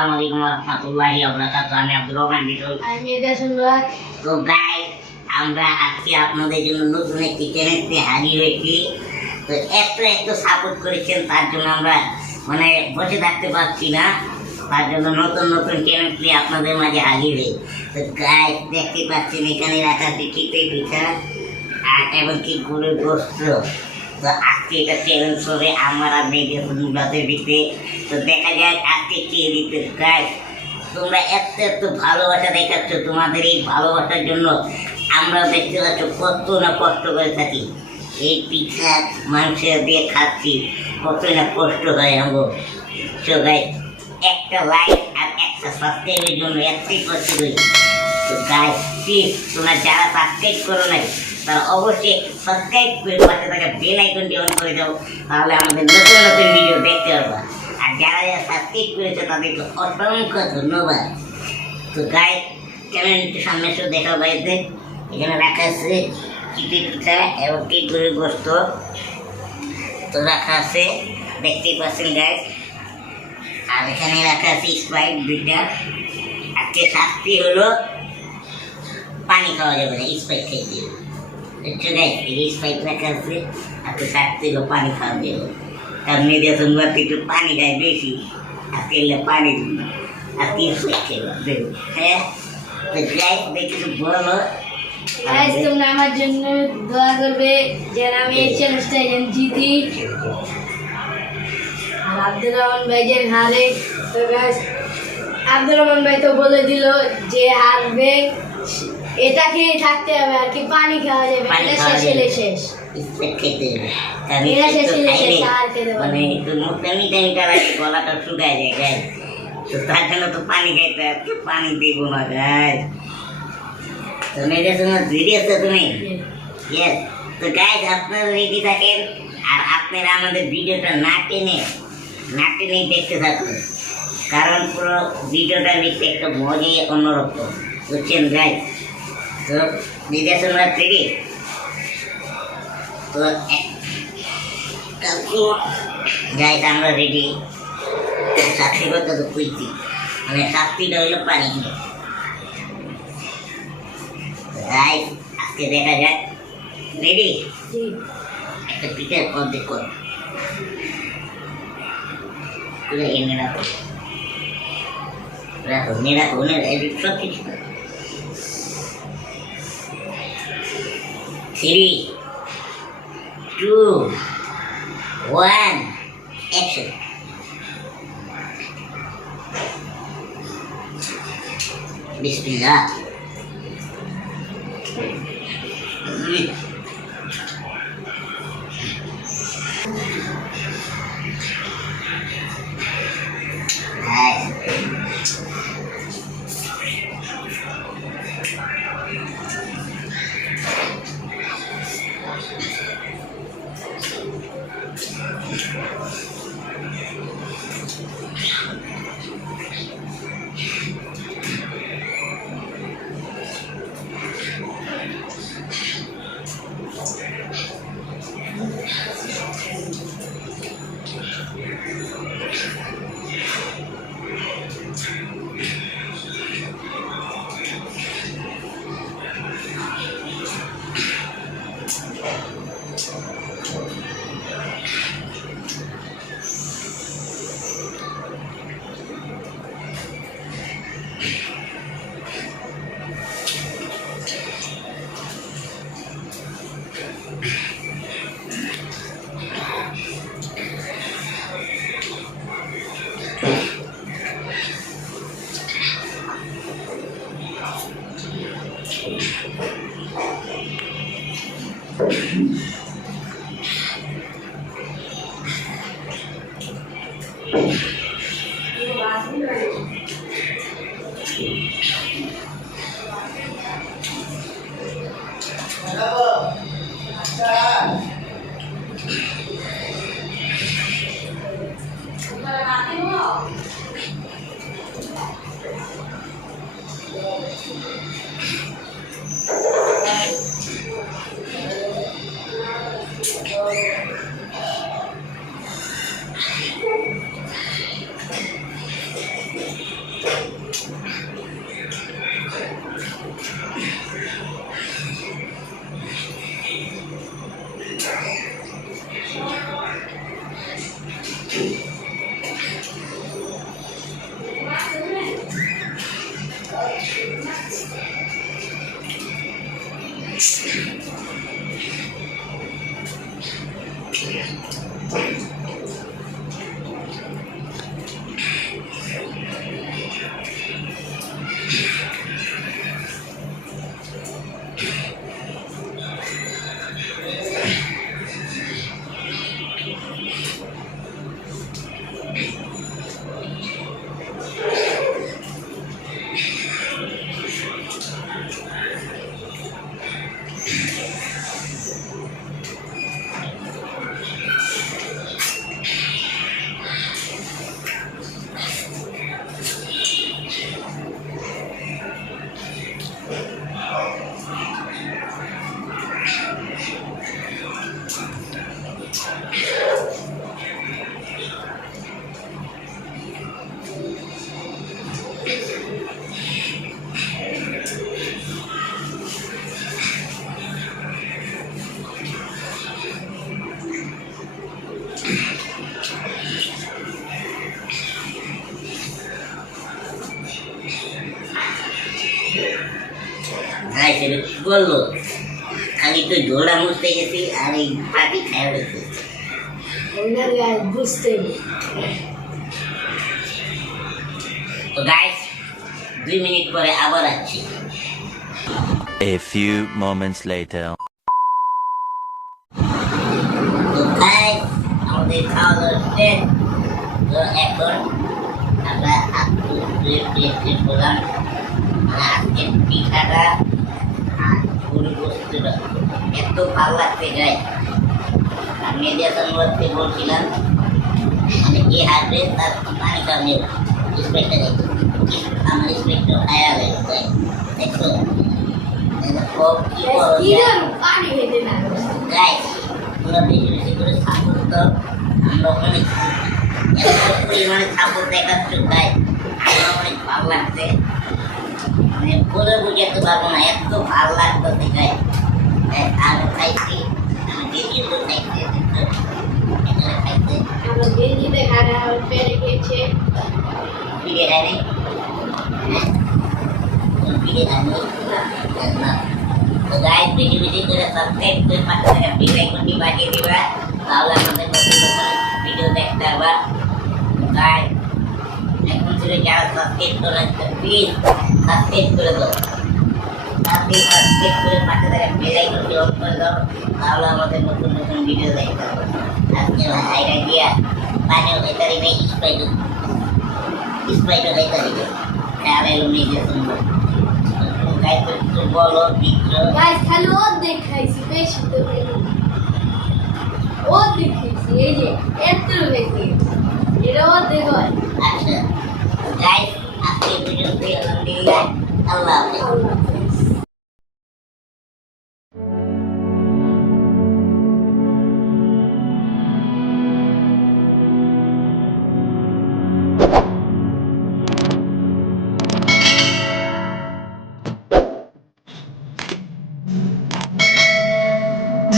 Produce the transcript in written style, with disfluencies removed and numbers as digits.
আসসালামু আলাইকুম ওয়া রাহমাতুল্লাহি ওয়া বারাকাতুহু। আমি আব্দুর রহমান বিটল। তো গাইস, আমরা আজকে আপনাদের জন্য নতুন একটি চ্যানেল নিয়ে হাজির হয়েছি। তো এত সাপোর্ট করেছেন, তার জন্য আমরা বসে থাকতে পারছি না। তার জন্য নতুন নতুন চ্যানেল নিয়ে আপনাদের মাঝে হাজির হই। তো গাইস, দেখতে পাচ্ছেন এখানে রাখা চিপে পিঠা আর এমনকি গরুর গোস্ত। তো আজকে এটা চ্যালেঞ্জ করে আমার আর মেয়েদের রাতের ভিতরে। তো দেখা যায় আজকে কে দিতে। গাইস, তোমরা এত ভালোবাসা দেখাচ্ছ। তোমাদের এই ভালোবাসার জন্য আমরা দেখতে পাচ্ছ কত না কষ্ট করে থাকি। এই পিঠা মাংস দিয়ে খাচ্ছি, কত না কষ্ট হয় আমার। তো গাইস, একটা লাইক আর একটা সাবস্ক্রাইবের জন্য এতই কষ্ট করি। তো গাইস, প্লিজ তোমরা যারা সাবস্ক্রাইব করো নাই তারা অবশ্যই সাবস্ক্রাইব করে পাশে থাকা বেল আইকনটি অন করে দাও, তাহলে আমাদের নতুন নতুন ভিডিও দেখতে পারবা। আর যারা সাবস্ক্রাইব করেছে তাদেরকে অসংখ্য ধন্যবাদ। তো গাইস, চ্যানেল একটু সামনে এসে দেখা বাইরে। এখানে রাখা আছে চিপি পিঠা এবং গরুর গোস্ত তো রাখা আছে, দেখতেই পাচ্ছেন গাইস। আর এখানে রাখা আছে স্প্রাইট 2টা। আজকে শাস্তি হলো পানি খাওয়া যাবে না, স্প্রাইট খেয়ে দিয়ে। দেখছো গাইস, এই স্প্রাইট রাখা আছে। আজকে শাস্তি হলো পানি খাওয়া যাবে। কারণ মেয়েদের সঙ্গে একটু পানি খায় বেশি, আজকে এলে পানি দিন, আজকে স্প্রাইট খেয়ে দেবো। হ্যাঁ, তো গাইস, দেখি বলো তোমরা আমার জন্য দোয়া করবে যেন আমি এই চ্যালেঞ্জটা জিতি আর আব্দুর রহমান ভাই যেন হারে। তো গাইস, আব্দুর রহমান ভাই তো বলে দিল যে হারবে এটা খেয়ে থাকতে হবে, আর কি পানি খাওয়া যাবে, এটা শেষ হলে শেষ। গলাটা শুকায় যায় গাইস, তো তার জন্য তো পানি খাইতে হবে, পানি দিব না গাইস। তো মেয়েদের সঙ্গে রেডি আছো তুমি? ইয়েস। তো গাইস, আপনারা রেডি থাকেন আর আপনারা আমাদের ভিডিওটা না টেনে দেখতে থাকুন, কারণ পুরো ভিডিওটা দেখতে একটা মজাই অন্যরকম, বুঝছেন গাইস? তো মেয়েদের সঙ্গে রেডি? তো গাইস, আমরা রেডি। শাস্তি করতে তো খুঁজছি, শাস্তিটা হইলো পানি। গাইস, আজকে দেখা যাক। রেডি? একটা পিঠের অর্ধেক কর, এনে রাখো সব কিছু। 3, 2, 1, অ্যাকশন। বিসমিল্লাহ। ভাই সেটা কি বললো, খালি তো ঝোলা মুছতে গেছি আর এই পাটি খাই গেছে। ওনার গায়ে বুঝতে হবে। তো গাইস 2 মিনিট পরে আবার আসছি। A few moments later. তো গাইস আমাদের খাওয়া দাওয়া শেষ। তো এখন আমরা একটু রেস্ট করলাম। আজকে পিঠাটা আর পুরো বস্তুটা এত ভালো লাগছে গাই। আমি মেডিয়াসনকে বলছিলাম মানে কি হারবে তার পানি কামে স্প্রেটা দেখো, আমার স্প্রেটা আয়া গেছে দেখো। পানি খেতে না গাইস তোমরা বেশি বেশি করে সাপোর্ট দাও, আমরা অনেক এত পরিমাণে সাপোর্ট দেখাচ্ছ গাইস, আমার অনেক ভালো লাগছে। মানে বলে বুঝাতে পারবো না, এত ভালো লাগতেছে গাইস। আরো খাইছি আমি গেঞ্জিতে খাইছি, এখানে খাইছে আমরা গেঞ্জিতে খানা পেরে খেয়েছে। ফিরে খাইনি, ফিরে খাইনি না। তো গাইস বেশি বেশি করে সাবস্ক্রাইব করে পাশে থাকা বেল আইকনটি বাজিয়ে দিবা, তাহলে আমাদের নতুন নতুন ভিডিও দেখতে পারবা। গাইস এখন থেকে যারা সাবস্ক্রাইব করে প্লিজ সাবস্ক্রাইব করে দাও, তাতে সাবস্ক্রাইব করে পাশে থাকা বেল আইকনটি অন করে দাও, তাহলে আমাদের নতুন নতুন ভিডিও দেখতে পারবা। আজকে ভাইরা দিয়া পানিও খাইতে নেই, স্প্রাইটও খাইতে দিবে, তাহলে নিজে শুনবো। গাইস একটু বলো দিচ্ছ গাইস খালি অর্ধেক খাইছি, বেশি তো খাইনি। অর্ধেক খাইছি, এই যে এত বেশি এটা অর্ধেক হয়। আচ্ছা গাইস আজকে পর্যন্ত আলহামদুলিল্লাহ, আল্লাহ হাফেজ। আল্লাহ